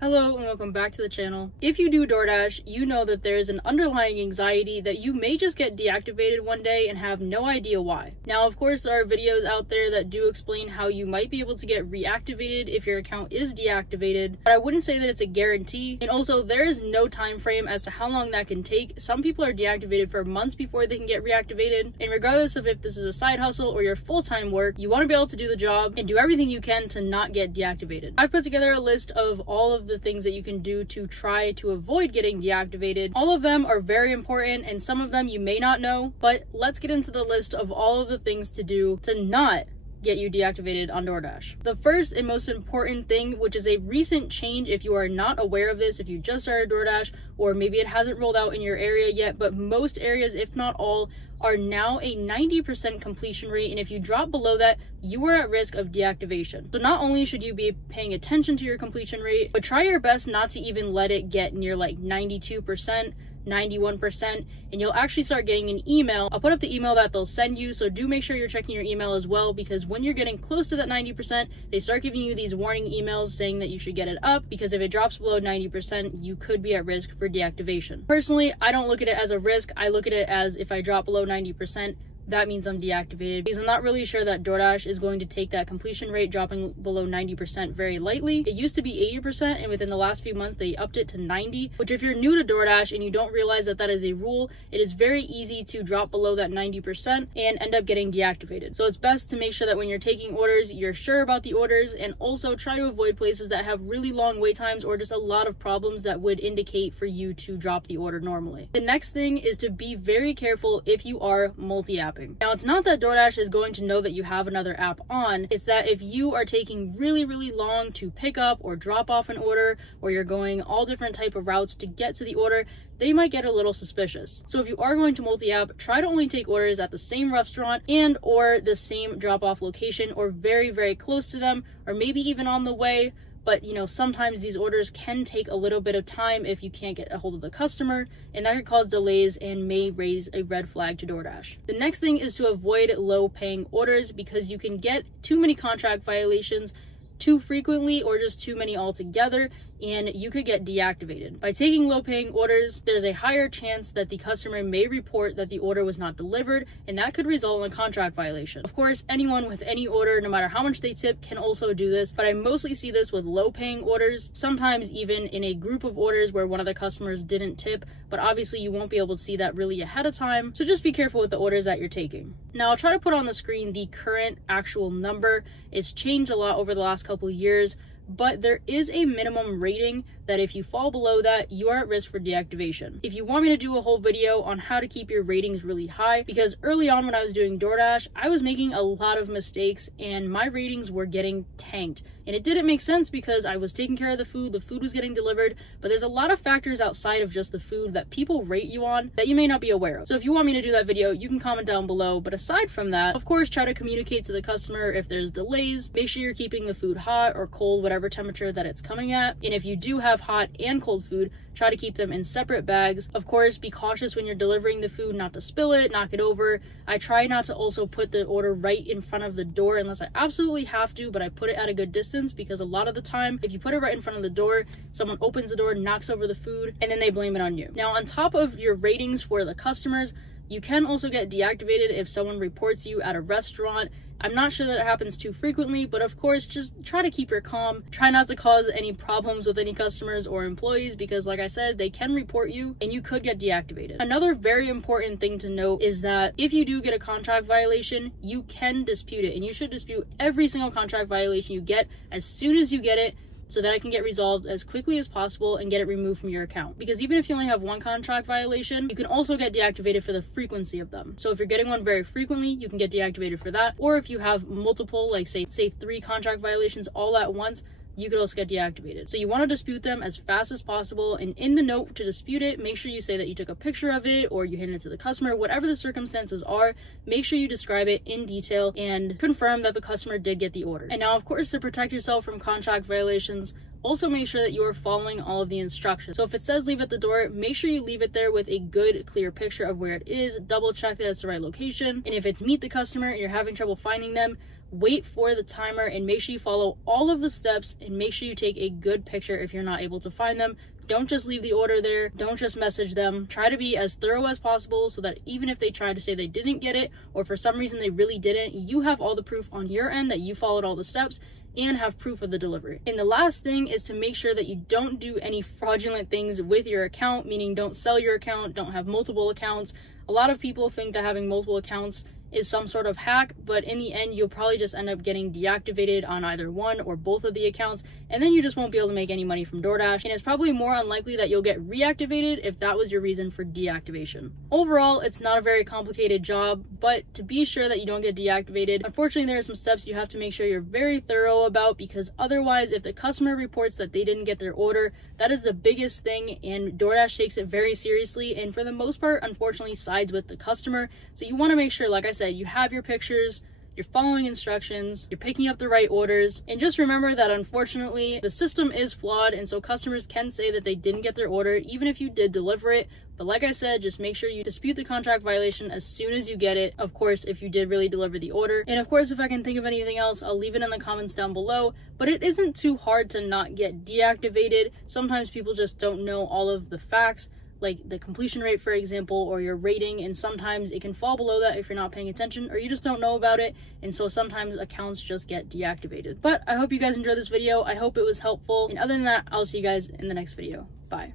Hello and welcome back to the channel. If you do Doordash, you know that there is an underlying anxiety that you may just get deactivated one day and have no idea why. Now, of course, there are videos out there that do explain how you might be able to get reactivated if your account is deactivated, but I wouldn't say that it's a guarantee. And also, there is no time frame as to how long that can take. Some people are deactivated for months before they can get reactivated, and regardless of if this is a side hustle or your full-time work, you want to be able to do the job and do everything you can to not get deactivated. I've put together a list of all of the things that you can do to try to avoid getting deactivated. All of them are very important and some of them you may not know, but let's get into the list of all of the things to do to not get you deactivated on Doordash. The first and most important thing, which is a recent change if you are not aware of this, if you just started Doordash, or maybe it hasn't rolled out in your area yet, but most areas, if not all, are now a 90% completion rate, and if you drop below that, you are at risk of deactivation. So not only should you be paying attention to your completion rate, but try your best not to even let it get near like 92%, 91%, and you'll actually start getting an email. I'll put up the email that they'll send you, so do make sure you're checking your email as well, because when you're getting close to that 90%, they start giving you these warning emails saying that you should get it up, because if it drops below 90%, you could be at risk for deactivation. Personally, I don't look at it as a risk. I look at it as if I drop below 90%, that means I'm deactivated, because I'm not really sure that Doordash is going to take that completion rate dropping below 90% very lightly. It used to be 80%, and within the last few months they upped it to 90, which if you're new to Doordash and you don't realize that that is a rule, it is very easy to drop below that 90% and end up getting deactivated. So it's best to make sure that when you're taking orders, you're sure about the orders, and also try to avoid places that have really long wait times or just a lot of problems that would indicate for you to drop the order normally. The next thing is to be very careful if you are multi-apping. Now, it's not that Doordash is going to know that you have another app on, it's that if you are taking really long to pick up or drop off an order, or you're going all different type of routes to get to the order, they might get a little suspicious. So if you are going to multi-app, try to only take orders at the same restaurant and or the same drop-off location, or very close to them, or maybe even on the way. But you know, sometimes these orders can take a little bit of time if you can't get a hold of the customer, and that could cause delays and may raise a red flag to Doordash. The next thing is to avoid low paying orders, because you can get too many contract violations too frequently or just too many altogether, and you could get deactivated. By taking low paying orders, there's a higher chance that the customer may report that the order was not delivered, and that could result in a contract violation. Of course, anyone with any order, no matter how much they tip, can also do this, but I mostly see this with low paying orders, sometimes even in a group of orders where one of the customers didn't tip, but obviously you won't be able to see that really ahead of time, so just be careful with the orders that you're taking. Now, I'll try to put on the screen the current actual number. It's changed a lot over the last couple of years, but there is a minimum rating that if you fall below that, you are at risk for deactivation. If you want me to do a whole video on how to keep your ratings really high, because early on when I was doing Doordash, I was making a lot of mistakes and my ratings were getting tanked. And it didn't make sense because I was taking care of the food was getting delivered, but there's a lot of factors outside of just the food that people rate you on that you may not be aware of. So if you want me to do that video, you can comment down below. But aside from that, of course, try to communicate to the customer if there's delays. Make sure you're keeping the food hot or cold, whatever temperature that it's coming at. And if you do have hot and cold food, try to keep them in separate bags. Of course, be cautious when you're delivering the food not to spill it, knock it over. I try not to also put the order right in front of the door unless I absolutely have to, but I put it at a good distance, because a lot of the time, if you put it right in front of the door, someone opens the door, knocks over the food, and then they blame it on you. Now, on top of your ratings for the customers, you can also get deactivated if someone reports you at a restaurant. I'm not sure that it happens too frequently, but of course, just try to keep your calm. Try not to cause any problems with any customers or employees, because like I said, they can report you and you could get deactivated. Another very important thing to note is that if you do get a contract violation, you can dispute it, and you should dispute every single contract violation you get as soon as you get it, so that it can get resolved as quickly as possible and get it removed from your account. Because even if you only have one contract violation, you can also get deactivated for the frequency of them. So if you're getting one very frequently, you can get deactivated for that. Or if you have multiple, like say 3 contract violations all at once, you could also get deactivated. So you want to dispute them as fast as possible, and in the note to dispute it, make sure you say that you took a picture of it or you handed it to the customer. Whatever the circumstances are, make sure you describe it in detail and confirm that the customer did get the order. And now, of course, to protect yourself from contract violations, also make sure that you are following all of the instructions. So if it says leave at the door, make sure you leave it there with a good, clear picture of where it is. Double check that it's the right location. And if it's meet the customer and you're having trouble finding them, wait for the timer and make sure you follow all of the steps, and make sure you take a good picture if you're not able to find them. Don't just leave the order there. Don't just message them. Try to be as thorough as possible so that even if they try to say they didn't get it, or for some reason they really didn't, you have all the proof on your end that you followed all the steps and have proof of the delivery. And the last thing is to make sure that you don't do any fraudulent things with your account, meaning don't sell your account, don't have multiple accounts. A lot of people think that having multiple accounts is some sort of hack, but in the end you'll probably just end up getting deactivated on either one or both of the accounts, and then you just won't be able to make any money from DoorDash, and it's probably more unlikely that you'll get reactivated if that was your reason for deactivation. Overall, it's not a very complicated job, but to be sure that you don't get deactivated, unfortunately there are some steps you have to make sure you're very thorough about, because otherwise if the customer reports that they didn't get their order, that is the biggest thing, and DoorDash takes it very seriously, and for the most part unfortunately sides with the customer. So you want to make sure, like I said, you have your pictures, you're following instructions, you're picking up the right orders, and just remember that unfortunately the system is flawed, and so customers can say that they didn't get their order even if you did deliver it. But like I said, just make sure you dispute the contract violation as soon as you get it, of course if you did really deliver the order. And of course if I can think of anything else, I'll leave it in the comments down below. But it isn't too hard to not get deactivated. Sometimes people just don't know all of the facts, like the completion rate, for example, or your rating, and sometimes it can fall below that if you're not paying attention or you just don't know about it, and so sometimes accounts just get deactivated. But I hope you guys enjoyed this video. I hope it was helpful, and other than that, I'll see you guys in the next video. Bye.